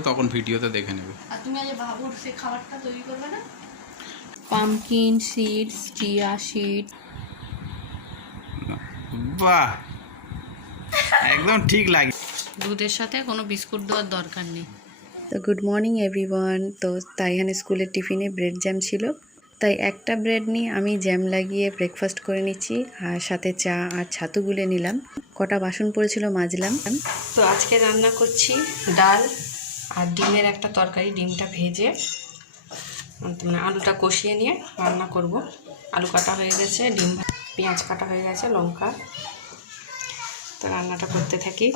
তখন ভিডিওতে দেখে নেবে। আর তুমি আজ বাবুর সেই খাবারটা তৈরি করবে না? Pumpkin seeds chia seed. বাহ! একদম ঠিক লাগে। দুধের সাথে কোনো বিস্কুট দেওয়ার দরকার নেই। তো গুড মর্নিং এভরিওয়ান তো তাইহানের স্কুলের টিফিনে ব্রেড জ্যাম ছিল। তাই একটা ব্রেড নিয়ে আমি জ্যাম লাগিয়ে ব্রেকফাস্ট করে নিচ্ছি আর সাথে চা আর ছাতু গুলে নিলাম। কটা বাসন পড়েছিল মাজলাম। তো আজকে রান্না করছি ডাল আর ডিমের একটা তরকারি, ডিমটা ভেজে মানে আলুটা কষিয়ে নিয়ে রান্না করব। আলু কাটা হয়ে গেছে, ডিম পেঁয়াজ কাটা হয়ে গেছে, লঙ্কা। তো রান্নাটা করতে থাকি।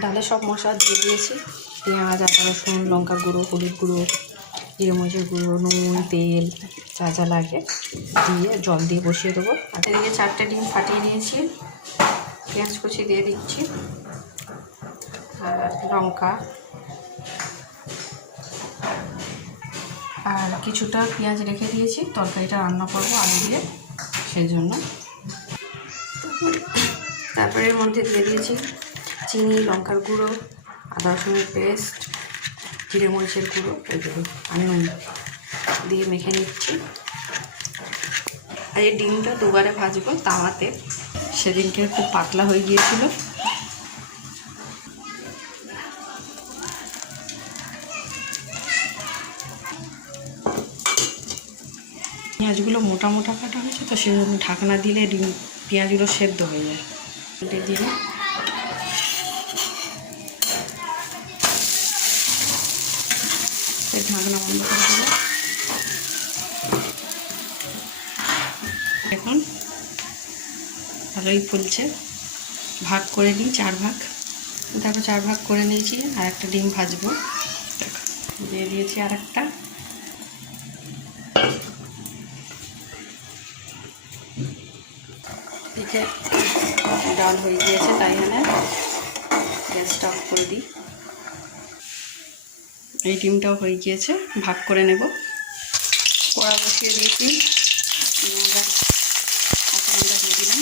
ডালে সব মশলা দিয়ে দিয়েছি। পেঁয়াজ, আদা, রসুন, লঙ্কা গুঁড়ো, হলুদ গুঁড়ো জিরে গুঁড়ো, নুন, তেল, যা যা লাগে দিয়ে জল দিয়ে বসিয়ে দেবো। আর এদিকে চারটে ডিম ফাটিয়ে নিয়েছি। পেঁয়াজ কুচি দিয়ে দিচ্ছি। আর লঙ্কা আর কিছুটা পেঁয়াজ রেখে দিয়েছি। তরকারিটা রান্না করব আলু দিয়ে সেই জন্য তারপরে মধ্যে দিয়ে দিয়েছি চিনি, লঙ্কার গুঁড়ো, আদা রসুনের পেস্ট, জিরে মরিচের গুঁড়ো এগুলো আর নুন দিয়ে মেখে নিচ্ছি। আর এই ডিমটা দুবারে ভাজবো তাওয়াতে। সেদিনকে খুব পাতলা হয়ে গিয়েছিল। পেঁয়াজগুলো মোটা মোটা কাটা হয়েছে, তো সেজন্য ঢাকনা দিলে ডিম, পেঁয়াজগুলো সেদ্ধ হয়ে যায়। উল্টে দিলে ঢাকনা বন্ধ করে দেবো এখন ভালোই ফুলছে। ভাগ করে নিই, চার ভাগ। তারপর চার ভাগ করে নিয়েছি, আর একটা ডিম ভাজবো। দিয়ে দিয়েছি আর একটা এদিকে ডাল হয়ে গিয়েছে, তাই এখানে গ্যাসটা অফ করে দিই। এই ডিমটাও হয়ে গিয়েছে, ভাগ করে নেব। কড়া বসিয়ে দিয়েছি পেঁয়াজ আর কাঁচা লঙ্কা দিয়ে দিলাম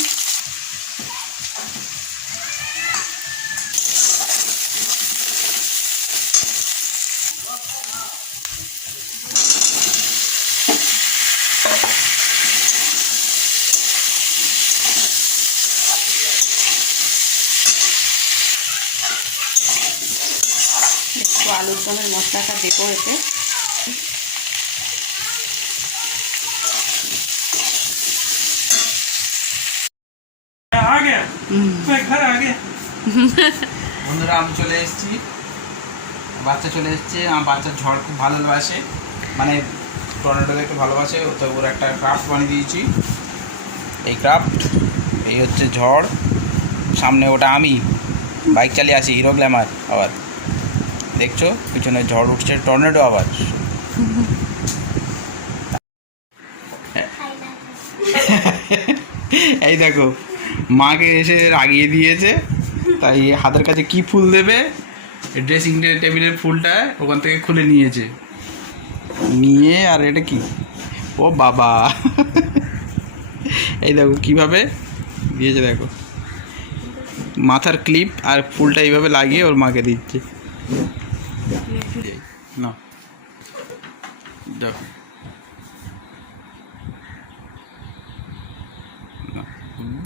একটু আলুর টাকা দেবো এতে। বন্ধুরা আমি চলে এসেছি। বাচ্চা চলে আমার বাচ্চার ঝড় খুব ভালোবাসে মানে একটু ভালোবাসে। ওর একটা ক্রাফট বানিয়ে দিয়েছি। এই ক্রাফট এই হচ্ছে ঝড়। সামনে ওটা আমি। বাইক চালিয়ে আসি হিরো গ্ল্যামার আবার। দেখছ, পিছনে ঝড় উঠছে, টর্নেডো আবার এই দেখো, মাকে এসে রাগিয়ে দিয়েছে, তাই হাতের কাছে কি ফুল দেবে ড্রেসিং টেবিলের ফুলটা ওখান থেকে খুলে নিয়েছে। নিয়ে, আর এটা কি? ও বাবা। এই দেখো, কীভাবে দিয়েছে দেখো। মাথার ক্লিপ আর ফুলটা এইভাবে লাগিয়ে ওর মাকে দিচ্ছে। না দেখো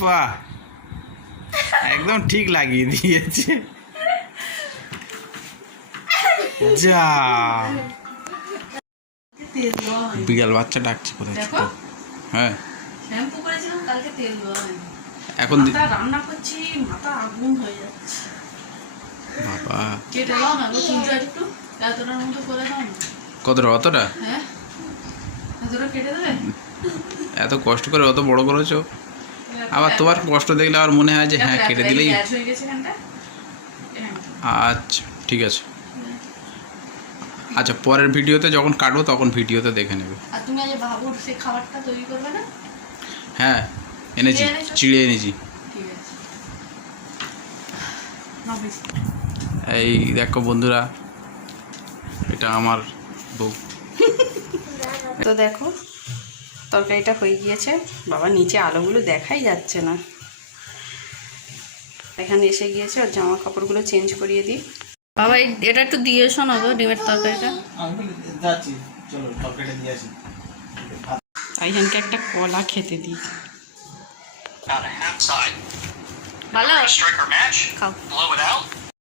বাহ! একদম ঠিক লাগিয়ে দিয়েছে। যা। বিড়াল বাচ্চা ডাকছে কোথায়? ছোট হ্যাঁ। শ্যাম্পু করেছিলাম কালকে তেল দেওয়া এখন রান্না করছি মাথা আগুন হয়ে যাচ্ছে। বাবা। কেটে দাও না চুলটা একটু। এতটার মতো করে দাও না। কতটা অতটা? হ্যাঁ? এতটা কেটে দেবে? এত কষ্ট করে অত বড় করেছ। আবার তোমার কষ্ট দেখলে আর মনে হয় যে হ্যাঁ কেটে দিলেই হয়ে। আচ্ছা ঠিক আছে। আচ্ছা পরের ভিডিওতে যখন কাটবো তখন ভিডিওতে দেখে নেবে। আর তুমি আজ বাবুর সেই খাবারটা তৈরি করবে না? হ্যাঁ এনেছি চিড়ে এনেছি? ঠিক আছে। এই দেখো বন্ধুরা এটা আমার বউ। তো দেখো তরকারিটা হয়ে গিয়েছে। বাবা নিচে আলোগুলো দেখাই যাচ্ছে না। এখানে এসে গিয়েছে ওর জামা কাপড়গুলো চেঞ্জ করিয়ে দিই। বাবা এই- এটা একটু দিয়ে এসো না গো ডিমের তরকারিটা। তাইজনকে একটা কলা খেতে দিই. ভালো? Striker match. খাও। Blow it out.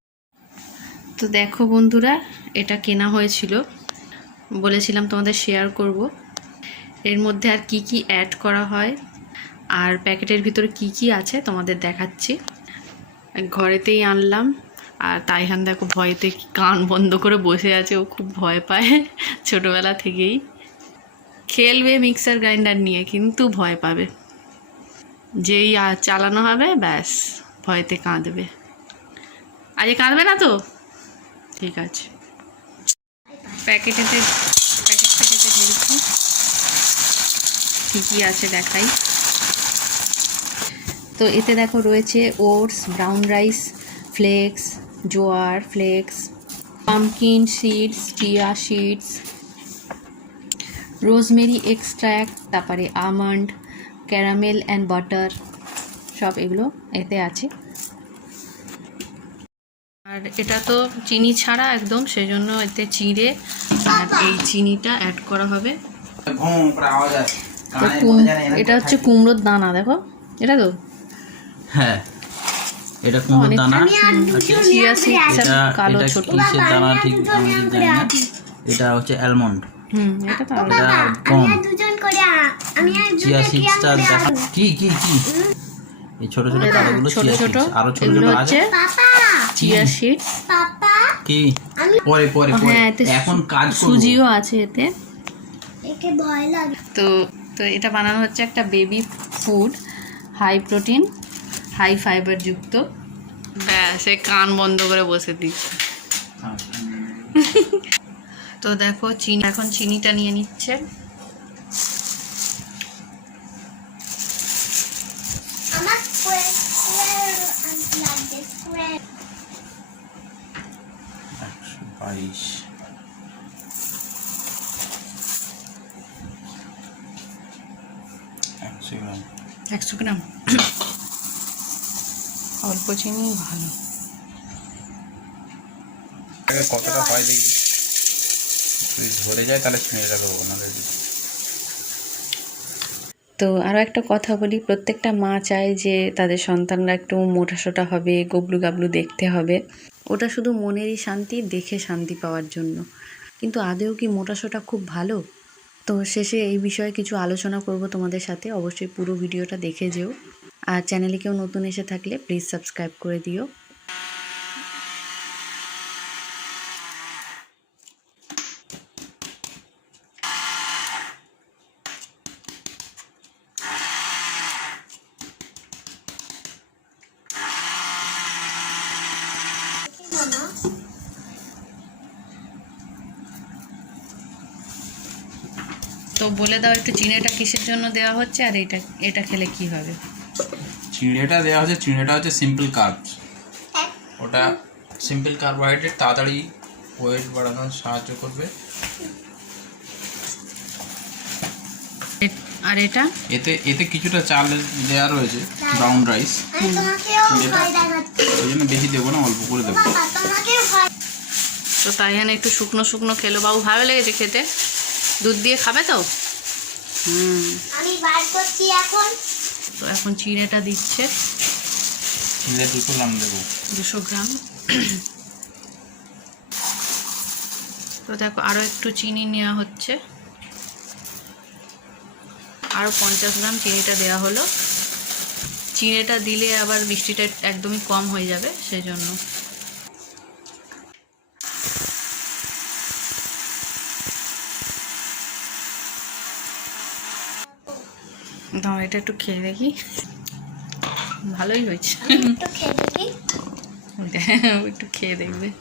তো দেখো বন্ধুরা, এটা কেনা হয়েছিল। বলেছিলাম তোমাদের শেয়ার করব। এর মধ্যে আর কি কি অ্যাড করা হয়, আর প্যাকেটের ভিতরে কি কি আছে তোমাদের দেখাচ্ছি। ঘরেতেই আনলাম, আর তাইহান দেখো ভয়তে কান বন্ধ করে বসে আছে, ও খুব ভয় পায় ছোটোবেলা থেকেই। খেলবে মিক্সার গ্রাইন্ডার নিয়ে, কিন্তু ভয় পাবে। যেই চালানো হবে, ব্যাস, ভয়তে কাঁদবে। আজকে কাঁদবে না তো? ঠিক আছে। প্যাকেটেতে প্যাকেট প্যাকেটে ঢেলছি কী কী আছে দেখাই। তো এতে দেখো রয়েছে oats, brown rice, flakes, jowar, flakes, pumpkin seeds, chia seeds, rosemary extract তারপরে আমন্ড, ক্যারামেল অ্যান্ড বাটার, সব এগুলো এতে আছে। আর এটা তো চিনি ছাড়া একদম সেজন্য এতে চিড়ে আর এই চিনিটা অ্যাড করা হবে। কুম- এটা হচ্ছে কুমড়োর দানা দেখো। এটা তো? হ্যাঁ এটা কুমড়োর দানা। চিয়া সিডস এটা কালো ছোট। কিসের দানা? ঠিক আমি জানি না। এটা হচ্ছে অ্যালমন্ড হুম এটা তো এটা গম দুজন করে আ- আমি আর চিয়া সিডসটা দেখা কি কি কি? এই ছোট ছোট কালোগুলো ছোট চিয়া ছোট সিডস আরও ছোট ছোট হচ্ছে আছে চিয়া সিডস কি? পরে পরে পরে। হ্যাঁ এতে এখন কাজ সুজিও আছে এতে। একে ভয় লাগে। তো তো এটা বানানো হচ্ছে একটা baby food high protein high fibre যুক্ত। ব্যাস এ কান বন্ধ করে বসে দিচ্ছে। তো দেখো চিনি এখন চিনিটা নিয়ে নিচ্ছে আমার স্কোয়ার লাগবে স্কোয়ার একশো বাইশ একশো গ্রাম। একশো গ্রাম? অল্প চিনি ভালো। কতটা হয় দেখি। যদি ধরে যায় তাহলে ছিঁড়ে রাখব নাহলে তো আরও একটা কথা বলি প্রত্যেকটা মা চায় যে তাদের সন্তানরা একটু মোটাসোটা হবে গবলু গাবলু দেখতে হবে। ওটা শুধু মনেরই শান্তি, দেখে শান্তি পাওয়ার জন্য। কিন্তু আদেও কি মোটাসোটা খুব ভালো? তো শেষে এই বিষয়ে কিছু আলোচনা করব তোমাদের সাথে। অবশ্যই পুরো ভিডিওটা দেখে যেও। আর চ্যানেলে কেউ নতুন এসে থাকলে প্লিজ সাবস্ক্রাইব করে দিও। তো বলে দাও একটু চিনিটা কিসের জন্য দেওয়া হচ্ছে আর এটা এটা খেলে কি হবে? চিড়েটা দেওয়া হচ্ছে চিড়েটা হচ্ছে সিম্পল কার্ব ওটা সিম্পল কার্বোহাইড্রেট তাড়াতাড়ি ওয়েট বাড়ানোর সাহায্য করবে। আর এটা? এতে এতে কিছুটা চাল দেওয়া রয়েছে ব্রাউন রাইস ওই জন্য বেশি দেবো না অল্প করে দেবো। তো তাই একটু শুকনো শুকনো খেলো। বাবু ভালো লেগেছে খেতে? দুধ দিয়ে খাবে তো? হুম। আমি বার করছি এখন। তো এখন চিড়েটা দিচ্ছে। দুশো গ্রাম দেবো। দুশো গ্রাম। তো দেখো আরও একটু চিনি নেওয়া হচ্ছে। আরও পঞ্চাশ গ্রাম চিনিটা দেওয়া হলো। চিনিটা দিলে আবার মিষ্টিটা একদমই কম হয়ে যাবে সেই দাও এটা একটু খেয়ে দেখি। ভালোই হয়েছে। একটু খেয়ে দেখবে।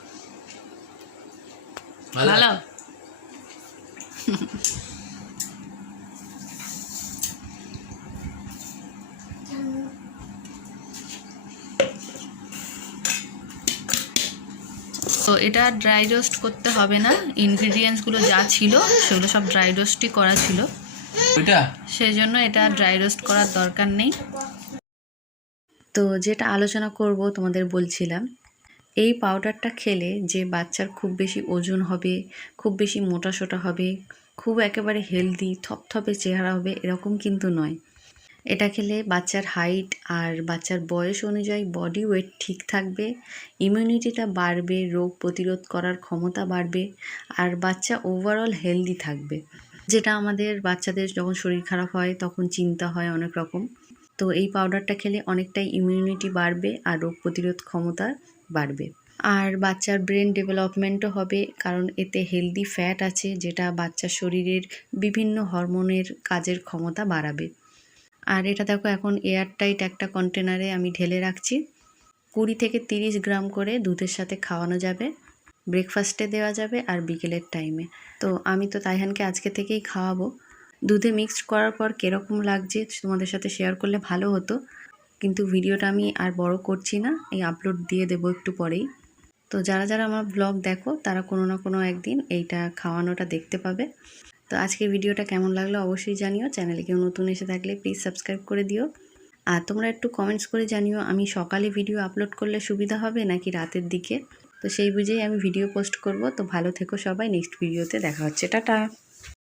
ভালো তো এটা ড্রাই রোস্ট করতে হবে না। ইনগ্রিডিয়েন্টসগুলো যা ছিল সেগুলো সব ড্রাই রোস্টই করা ছিল। ওইটা? সেই জন্য এটা ড্রাই রোস্ট করার দরকার নেই। তো যেটা আলোচনা করব তোমাদের বলছিলাম এই পাউডারটা খেলে যে বাচ্চার খুব বেশি ওজন হবে খুব বেশি মোটা সোটা হবে খুব একেবারে হেলদি থপথপে চেহারা হবে এরকম কিন্তু নয়। এটা খেলে বাচ্চার হাইট আর বাচ্চার বয়স অনুযায়ী বডি ওয়েট ঠিক থাকবে ইমিউনিটিটা বাড়বে রোগ প্রতিরোধ করার ক্ষমতা বাড়বে আর বাচ্চা ওভারঅল হেলদি থাকবে। যেটা আমাদের বাচ্চাদের যখন শরীর খারাপ হয়, তখন চিন্তা হয় অনেক রকম। তো এই পাউডারটা খেলে অনেকটাই ইমিউনিটি বাড়বে আর রোগ প্রতিরোধ ক্ষমতা বাড়বে। আর বাচ্চার ব্রেন ডেভেলপমেন্টও হবে, কারণ এতে হেলদি ফ্যাট আছে, যেটা বাচ্চার শরীরের বিভিন্ন হরমোনের কাজের ক্ষমতা বাড়াবে। আর এটা দেখো এখন এয়ার টাইট একটা কন্টেনারে আমি ঢেলে রাখছি। কুড়ি থেকে তিরিশ গ্রাম করে দুধের সাথে খাওয়ানো যাবে। ব্রেকফাস্টে দেওয়া যাবে আর বিকেলের টাইমে তো আমি তো তাইহানকে আজকে থেকেই খাওয়াবো। দুধে মিক্সড করার পর কীরকম লাগছে তোমাদের সাথে শেয়ার করলে ভালো হতো। কিন্তু ভিডিওটা আমি আর বড় করছি না, এই আপলোড দিয়ে দেবো একটু পরেই। তো যারা যারা আমার ব্লগ দেখো, তারা কোনো না কোনো একদিন এইটা খাওয়ানোটা দেখতে পাবে। তো আজকে ভিডিওটা কেমন লাগল অবশ্যই জানিও চ্যানেলে কেউ নতুন এসে থাকলে প্লিজ সাবস্ক্রাইব করে দিও। আর তোমরা একটু কমেন্টস করে জানিও, আমি সকালে ভিডিও আপলোড করলে সুবিধা হবে নাকি রাতের দিকে? তো সেই বুঝেই আমি ভিডিও পোস্ট করব। তো ভালো থেকো সবাই নেক্সট ভিডিওতে দেখা হচ্ছে। টাটা!